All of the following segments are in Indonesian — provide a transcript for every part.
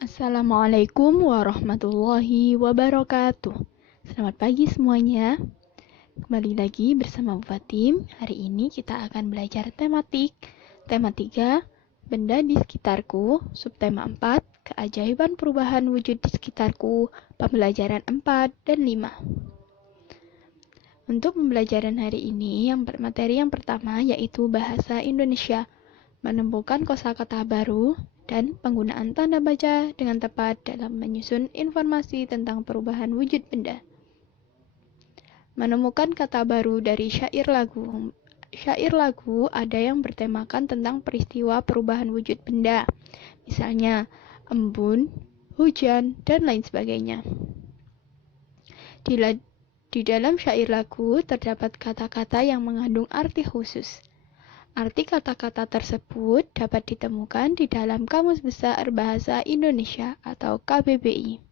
Assalamualaikum warahmatullahi wabarakatuh. Selamat pagi semuanya. Kembali lagi bersama Bu Fatim. Hari ini kita akan belajar tematik. Tema 3, benda di sekitarku. Subtema 4, keajaiban perubahan wujud di sekitarku. Pembelajaran 4 dan 5. Untuk pembelajaran hari ini, materi yang pertama yaitu bahasa Indonesia. Menemukan kosakata baru dan penggunaan tanda baca dengan tepat dalam menyusun informasi tentang perubahan wujud benda. Menemukan kata baru dari syair lagu. Syair lagu ada yang bertemakan tentang peristiwa perubahan wujud benda, misalnya embun, hujan, dan lain sebagainya. Di dalam syair lagu terdapat kata-kata yang mengandung arti khusus. Arti kata-kata tersebut dapat ditemukan di dalam Kamus Besar Bahasa Indonesia atau KBBI.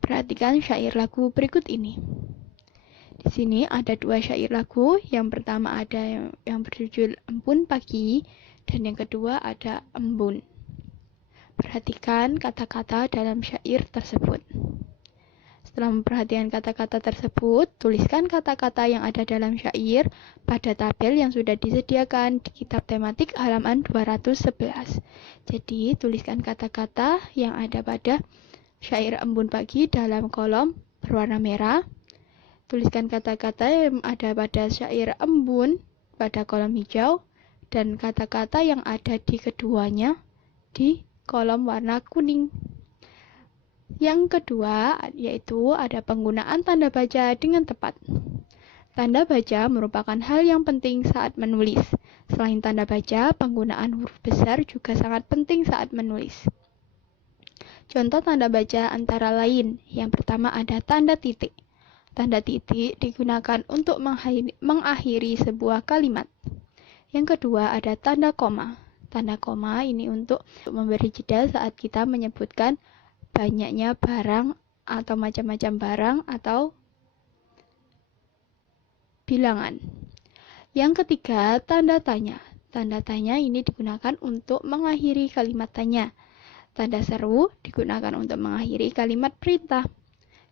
Perhatikan syair lagu berikut ini. Di sini ada dua syair lagu. Yang pertama ada yang berjudul Embun Pagi dan yang kedua ada Embun. Perhatikan kata-kata dalam syair tersebut. Setelah memperhatikan kata-kata tersebut, tuliskan kata-kata yang ada dalam syair pada tabel yang sudah disediakan di kitab tematik halaman 211. Jadi, tuliskan kata-kata yang ada pada syair Embun Pagi dalam kolom berwarna merah. Tuliskan kata-kata yang ada pada syair Embun pada kolom hijau dan kata-kata yang ada di keduanya di kolom warna kuning. Yang kedua, yaitu ada penggunaan tanda baca dengan tepat. Tanda baca merupakan hal yang penting saat menulis. Selain tanda baca, penggunaan huruf besar juga sangat penting saat menulis. Contoh tanda baca antara lain, yang pertama ada tanda titik. Tanda titik digunakan untuk mengakhiri sebuah kalimat. Yang kedua ada tanda koma. Tanda koma ini untuk memberi jeda saat kita menyebutkan banyaknya barang atau macam-macam barang atau bilangan. Yang ketiga, tanda tanya. Tanda tanya ini digunakan untuk mengakhiri kalimat tanya. Tanda seru digunakan untuk mengakhiri kalimat perintah.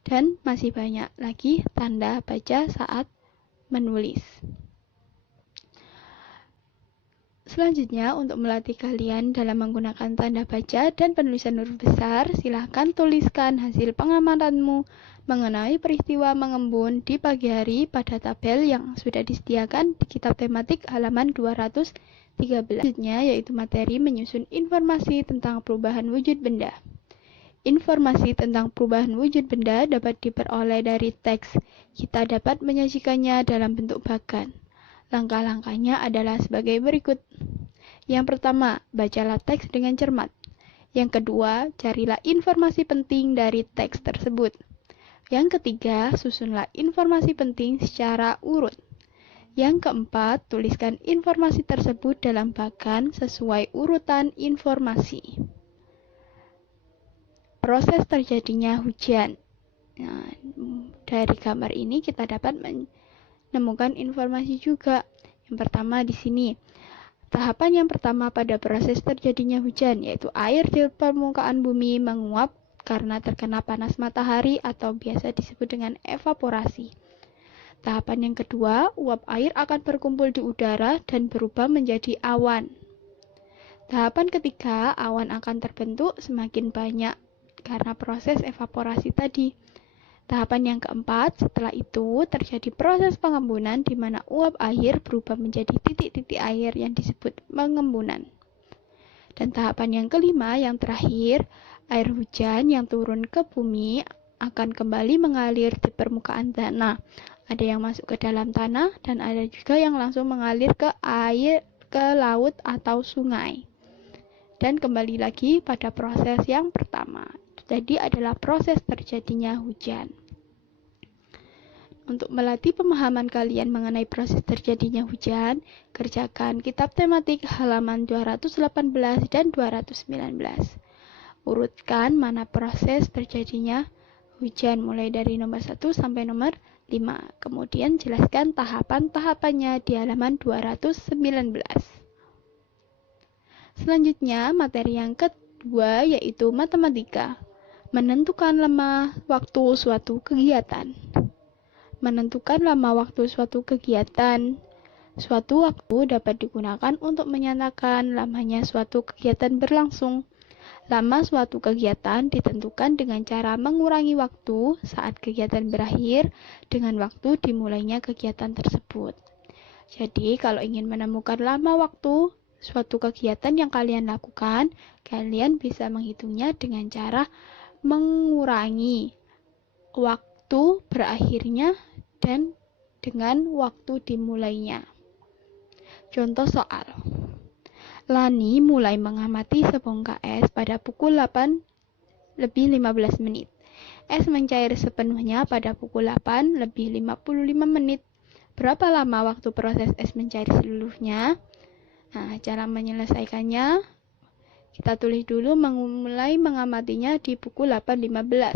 Dan masih banyak lagi tanda baca saat menulis. Selanjutnya, untuk melatih kalian dalam menggunakan tanda baca dan penulisan huruf besar, silahkan tuliskan hasil pengamatanmu mengenai peristiwa mengembun di pagi hari pada tabel yang sudah disediakan di kitab tematik halaman 213. Selanjutnya, yaitu materi menyusun informasi tentang perubahan wujud benda. Informasi tentang perubahan wujud benda dapat diperoleh dari teks. Kita dapat menyajikannya dalam bentuk bagan. Langkah-langkahnya adalah sebagai berikut. Yang pertama, bacalah teks dengan cermat. Yang kedua, carilah informasi penting dari teks tersebut. Yang ketiga, susunlah informasi penting secara urut. Yang keempat, tuliskan informasi tersebut dalam bagan sesuai urutan informasi. Proses terjadinya hujan. Nah, dari gambar ini kita dapat menemukan informasi juga. Yang pertama di sini, tahapan yang pertama pada proses terjadinya hujan, yaitu air di permukaan bumi menguap karena terkena panas matahari atau biasa disebut dengan evaporasi. Tahapan yang kedua, uap air akan berkumpul di udara dan berubah menjadi awan. Tahapan ketiga, awan akan terbentuk semakin banyak karena proses evaporasi tadi. Tahapan yang keempat, setelah itu terjadi proses pengembunan di mana uap air berubah menjadi titik-titik air yang disebut pengembunan. Dan tahapan yang kelima, yang terakhir, air hujan yang turun ke bumi akan kembali mengalir di permukaan tanah. Ada yang masuk ke dalam tanah dan ada juga yang langsung mengalir ke laut atau sungai. Dan kembali lagi pada proses yang pertama. Jadi adalah proses terjadinya hujan. Untuk melatih pemahaman kalian mengenai proses terjadinya hujan, kerjakan kitab tematik halaman 218 dan 219. Urutkan mana proses terjadinya hujan mulai dari nomor 1 sampai nomor 5. Kemudian jelaskan tahapan-tahapannya di halaman 219. Selanjutnya, materi yang kedua yaitu matematika. Menentukan lama waktu suatu kegiatan. Menentukan lama waktu suatu kegiatan. Suatu waktu dapat digunakan untuk menyatakan lamanya suatu kegiatan berlangsung. Lama suatu kegiatan ditentukan dengan cara mengurangi waktu saat kegiatan berakhir dengan waktu dimulainya kegiatan tersebut. Jadi, kalau ingin menemukan lama waktu suatu kegiatan yang kalian lakukan, kalian bisa menghitungnya dengan cara mengurangi waktu berakhirnya dan dengan waktu dimulainya. Contoh soal. Lani mulai mengamati sebongkah es pada pukul 8:15. Es mencair sepenuhnya pada pukul 8:55. Berapa lama waktu proses es mencair seluruhnya? Nah, cara menyelesaikannya, kita tulis dulu mulai mengamatinya di pukul 8:15.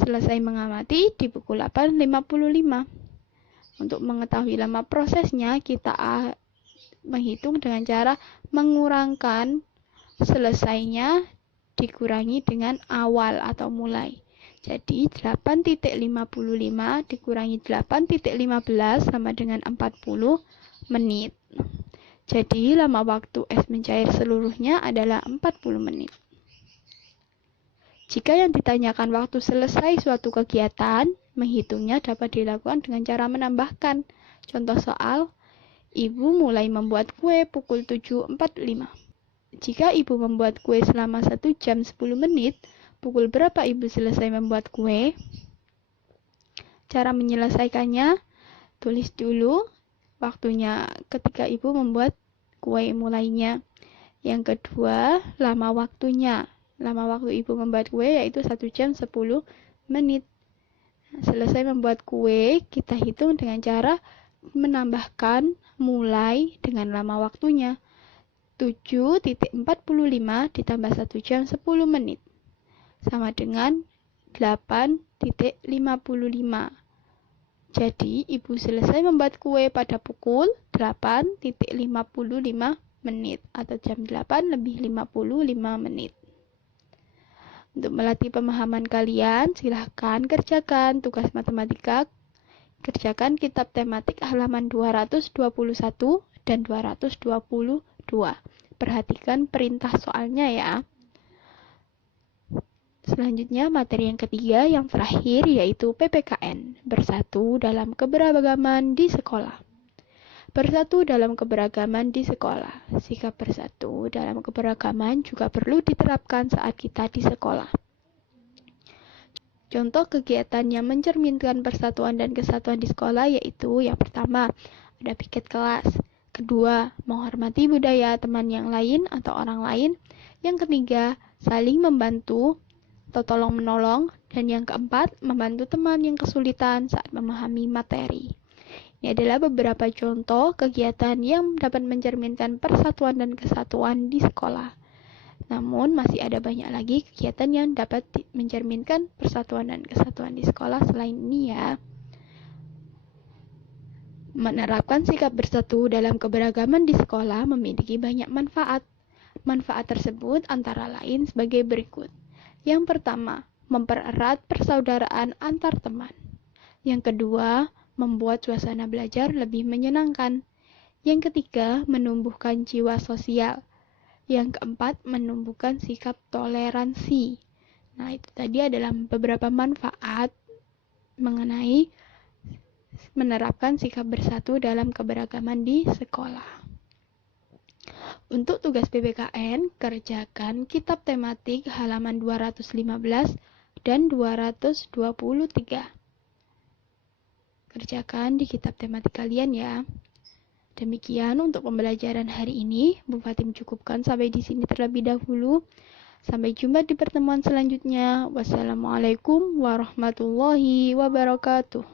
Selesai mengamati di pukul 8:55. Untuk mengetahui lama prosesnya, kita menghitung dengan cara mengurangkan selesainya dikurangi dengan awal atau mulai. Jadi 8:55 dikurangi 8:15 sama dengan 40 menit. Jadi lama waktu es mencair seluruhnya adalah 40 menit. Jika yang ditanyakan waktu selesai suatu kegiatan, menghitungnya dapat dilakukan dengan cara menambahkan. Contoh soal, Ibu mulai membuat kue pukul 7:45. Jika ibu membuat kue selama 1 jam 10 menit, pukul berapa ibu selesai membuat kue? Cara menyelesaikannya, tulis dulu waktunya ketika ibu membuat kue mulainya. Yang kedua, lama waktunya. Lama waktu ibu membuat kue yaitu 1 jam 10 menit. Selesai membuat kue, kita hitung dengan cara menambahkan mulai dengan lama waktunya. 7:45 ditambah 1 jam 10 menit sama dengan 8:55. Jadi, ibu selesai membuat kue pada pukul 8:55 menit atau jam 8:55 menit. Untuk melatih pemahaman kalian, silahkan kerjakan tugas matematika. Kerjakan kitab tematik halaman 221 dan 222. Perhatikan perintah soalnya ya. Selanjutnya materi yang ketiga yang terakhir yaitu PPKN, bersatu dalam keberagaman di sekolah. Bersatu dalam keberagaman di sekolah. Sikap bersatu dalam keberagaman juga perlu diterapkan saat kita di sekolah. Contoh kegiatan yang mencerminkan persatuan dan kesatuan di sekolah yaitu yang pertama, ada piket kelas. Kedua, menghormati budaya teman yang lain atau orang lain. Yang ketiga, saling membantu atau tolong-menolong. Dan yang keempat, membantu teman yang kesulitan saat memahami materi. Ini adalah beberapa contoh kegiatan yang dapat mencerminkan persatuan dan kesatuan di sekolah. Namun, masih ada banyak lagi kegiatan yang dapat mencerminkan persatuan dan kesatuan di sekolah selain ini ya. Menerapkan sikap bersatu dalam keberagaman di sekolah memiliki banyak manfaat. Manfaat tersebut antara lain sebagai berikut. Yang pertama, mempererat persaudaraan antar teman. Yang kedua, membuat suasana belajar lebih menyenangkan. Yang ketiga, menumbuhkan jiwa sosial. Yang keempat, menumbuhkan sikap toleransi. Nah, itu tadi adalah beberapa manfaat mengenai menerapkan sikap bersatu dalam keberagaman di sekolah. Untuk tugas PPKN, kerjakan kitab tematik halaman 215 dan 223. Kerjakan di kitab tematik kalian ya. Demikian untuk pembelajaran hari ini. Bu Fatim cukupkan sampai di sini terlebih dahulu. Sampai jumpa di pertemuan selanjutnya. Wassalamualaikum warahmatullahi wabarakatuh.